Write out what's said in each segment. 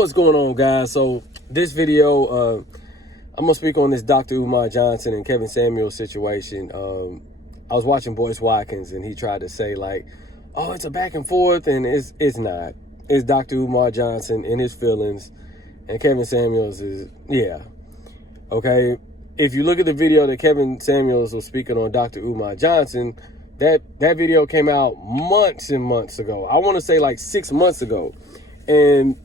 What's going on, guys? So this video, I'm gonna speak on this Dr. UMAR Johnson and Kevin Samuels situation. I was watching Boyce Watkins, and he tried to say like, "Oh, it's a back and forth," and it's not. It's Dr. UMAR Johnson in his feelings, and Kevin Samuels is okay. If you look at the video that Kevin Samuels was speaking on Dr. UMAR Johnson, that video came out months and months ago. I want to say like 6 months ago, and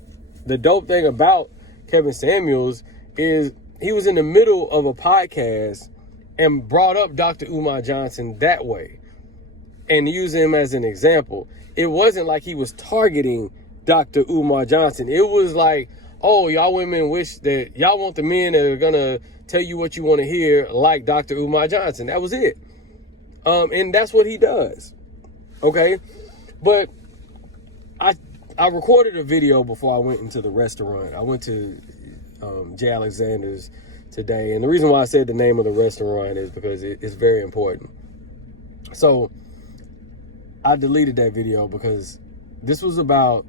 the dope thing about Kevin Samuels is he was in the middle of a podcast and brought up Dr. UMAR Johnson that way and used him as an example. It wasn't like he was targeting Dr. UMAR Johnson. It was like, oh, y'all women wish that y'all want the men that are going to tell you what you want to hear like Dr. UMAR Johnson. That was it. And that's what he does. Okay. But I recorded a video before I went into the restaurant. I went to J. Alexander's today. And the reason why I said the name of the restaurant is because it's very important. So I deleted that video because this was about,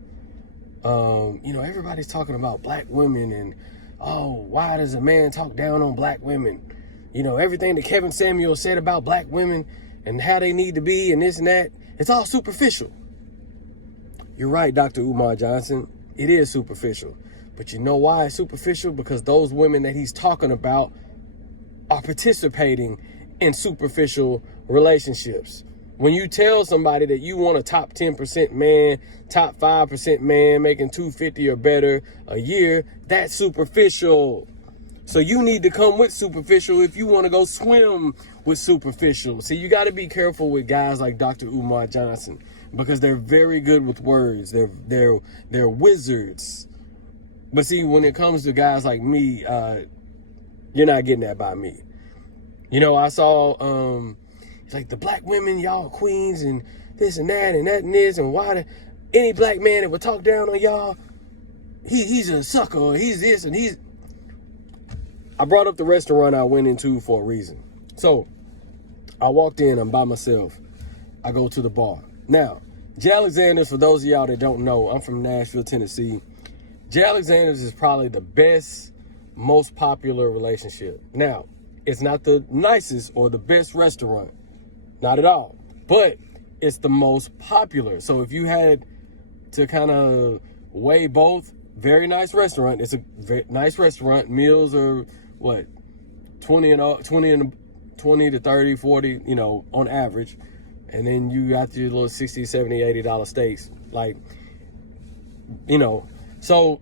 everybody's talking about black women and, oh, why does a man talk down on black women? You know, everything that Kevin Samuels said about black women and how they need to be and this and that, it's all superficial. You're right, Dr. UMAR Johnson. It is superficial. But you know why it's superficial? Because those women that he's talking about are participating in superficial relationships. When you tell somebody that you want a top 10% man, top 5% man, making $250 or better a year, that's superficial. So you need to come with superficial if you want to go swim with superficial. See, you got to be careful with guys like Dr. UMAR Johnson because they're very good with words. They're wizards. But see, when it comes to guys like me, you're not getting that by me. You know, I saw it's like the black women, y'all queens and this and that and this, and why any black man that would talk down on y'all, he's a sucker, or he's this and he's. I brought up the restaurant I went into for a reason. So I walked in, I'm by myself. I go to the bar. Now, J. Alexander's, for those of y'all that don't know, I'm from Nashville, Tennessee. J. Alexander's is probably the best, most popular relationship. Now, it's not the nicest or the best restaurant. Not at all. But it's the most popular. So if you had to kind of weigh both, very nice restaurant. It's a very nice restaurant. Meals are what, 20 to 30, 40, on average. And then you got your little $60, $70, $80 steaks. Like, so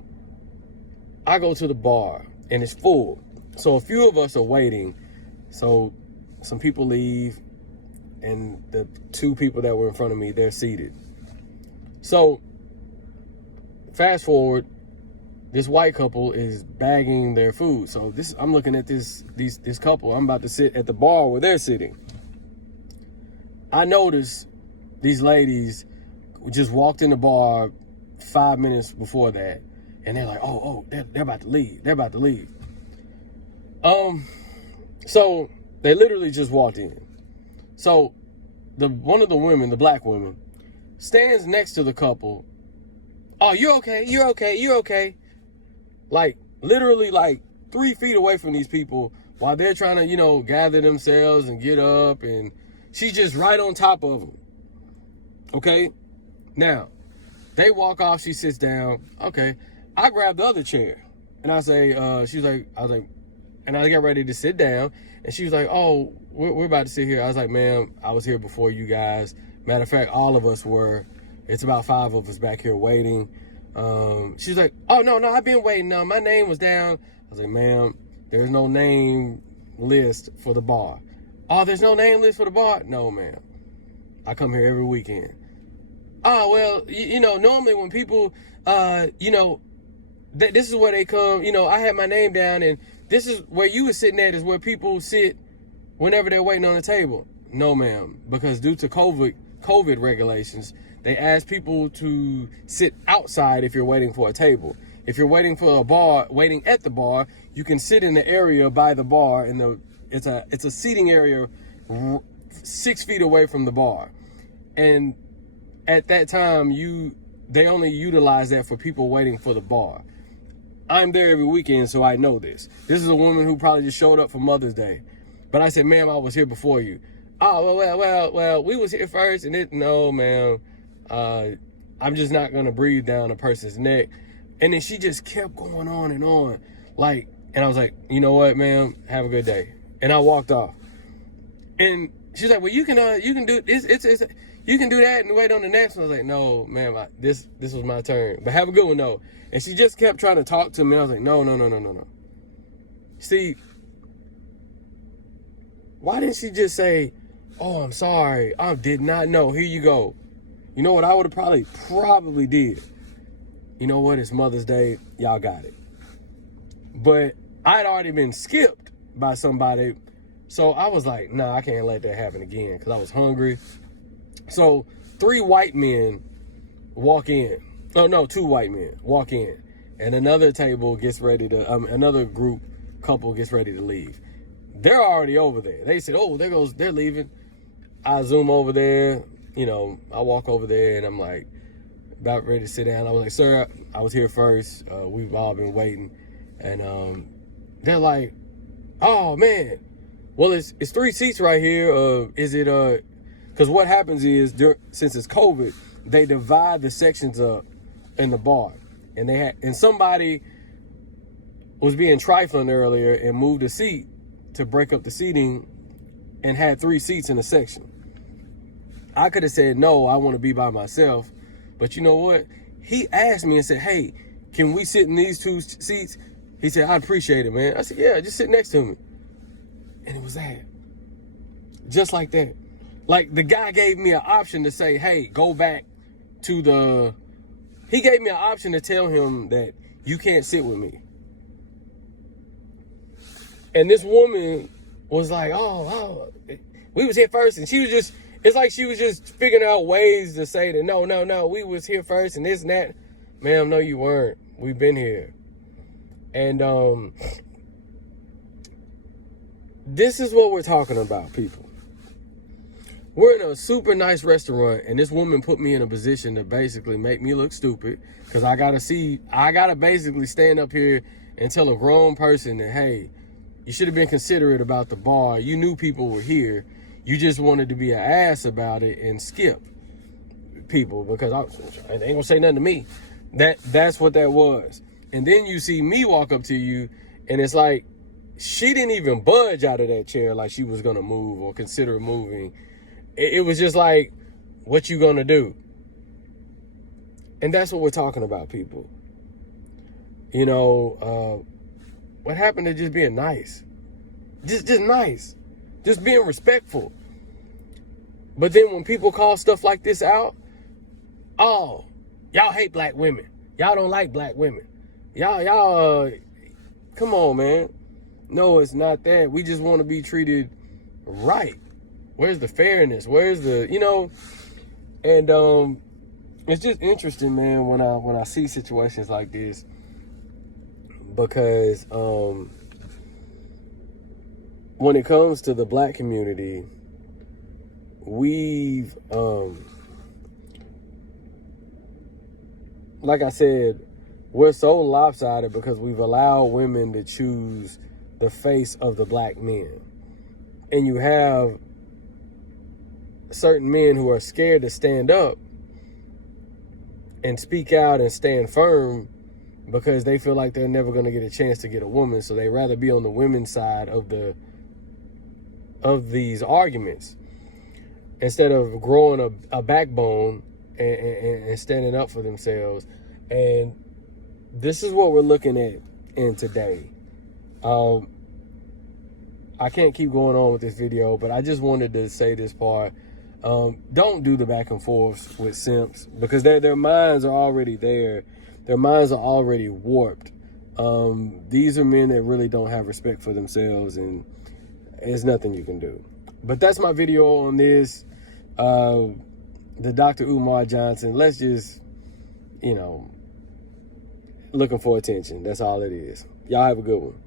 I go to the bar and it's full. So a few of us are waiting. So some people leave and the two people that were in front of me, they're seated. So fast forward, this white couple is bagging their food. So I'm looking at this couple. I'm about to sit at the bar where they're sitting. I noticed these ladies just walked in the bar 5 minutes before that, and they're like, oh, they're about to leave. They're about to leave. So they literally just walked in. So one of the women, the black woman, stands next to the couple. Oh, you're okay. You're okay. You're okay. Like literally like 3 feet away from these people while they're trying to, gather themselves and get up, and she's just right on top of them. Okay. Now they walk off. She sits down. Okay. I grab the other chair and I say, and I get ready to sit down, and she was like, oh, we're about to sit here. I was like, ma'am, I was here before you guys. Matter of fact, all of us were. It's about 5 of us back here waiting. She's like, oh, no, I've been waiting. No, my name was down. I was like, ma'am, there's no name list for the bar. Oh, there's no name list for the bar? No, ma'am. I come here every weekend. Oh, well, normally when people, this is where they come. I had my name down, and this is where you were sitting at is where people sit whenever they're waiting on the table. No, ma'am, because due to COVID regulations, they ask people to sit outside if you're waiting for a table. If you're waiting for a bar, waiting at the bar, you can sit in the area by the bar, and it's a seating area 6 feet away from the bar. And at that time, they only utilize that for people waiting for the bar. I'm there every weekend, so I know this. This is a woman who probably just showed up for Mother's Day. But I said, ma'am, I was here before you. Oh, well, we was here first. And no, ma'am, I'm just not going to breathe down a person's neck. And then she just kept going on and on. Like, and I was like, you know what, ma'am, have a good day. And I walked off. And she's like, well, you can do this. You can do that and wait on the next one. I was like, no, ma'am, this was my turn. But have a good one, though. And she just kept trying to talk to me. I was like, no. See, why didn't she just say, oh, I'm sorry. I did not know. Here you go. You know what I would have probably did? You know what? It's Mother's Day. Y'all got it. But I'd already been skipped by somebody. So I was like, nah, I can't let that happen again because I was hungry. So 3 white men walk in. Oh, no, 2 white men walk in. And another table gets ready to, another couple gets ready to leave. They're already over there. They said, oh, they're leaving. I zoom over there. You know, I walk over there and I'm like, about ready to sit down. I was like, sir, I was here first. We've all been waiting. And they're like, oh, man. Well, it's 3 seats right here. Is it, because what happens is, since it's COVID, they divide the sections up in the bar. And somebody was being trifling earlier and moved a seat to break up the seating and had 3 seats in a section. I could have said, no, I want to be by myself. But you know what? He asked me and said, hey, can we sit in these 2 seats? He said, I'd appreciate it, man. I said, yeah, just sit next to me. And it was that. Just like that. Like, the guy gave me an option to say, hey, go back to he gave me an option to tell him that you can't sit with me. And this woman was like, oh, we was here first. And she was just, it's like she was just figuring out ways to say that, no, we was here first and this and that. Ma'am, no, you weren't. We've been here. And this is what we're talking about, people. We're in a super nice restaurant, and this woman put me in a position to basically make me look stupid because I gotta basically stand up here and tell a grown person that, hey, you should have been considerate about the bar. You knew people were here. You just wanted to be an ass about it and skip people because they ain't gonna say nothing to me. That's what that was. And then you see me walk up to you, and it's like she didn't even budge out of that chair like she was gonna move or consider moving. It was just like, what you gonna do? And that's what we're talking about, people. You know, what happened to just being nice? Just nice. Just being respectful. But then when people call stuff like this out, oh, y'all hate black women. Y'all don't like black women. Y'all, come on, man. No, it's not that. We just want to be treated right. Where's the fairness? Where's the, you know? And it's just interesting, man, when I see situations like this, because when it comes to the black community, we've like I said, we're so lopsided because we've allowed women to choose the face of the black men. And you have certain men who are scared to stand up and speak out and stand firm because they feel like they're never going to get a chance to get a woman. So they rather be on the women's side of these arguments instead of growing a backbone and standing up for themselves. And this is what we're looking at in today. I can't keep going on with this video, but I just wanted to say this part. Don't do the back and forth with simps because their minds are already there. Their minds are already warped. These are men that really don't have respect for themselves, and there's nothing you can do. But that's my video on this. The Dr. UMAR Johnson. Let's just, looking for attention. That's all it is. Y'all have a good one.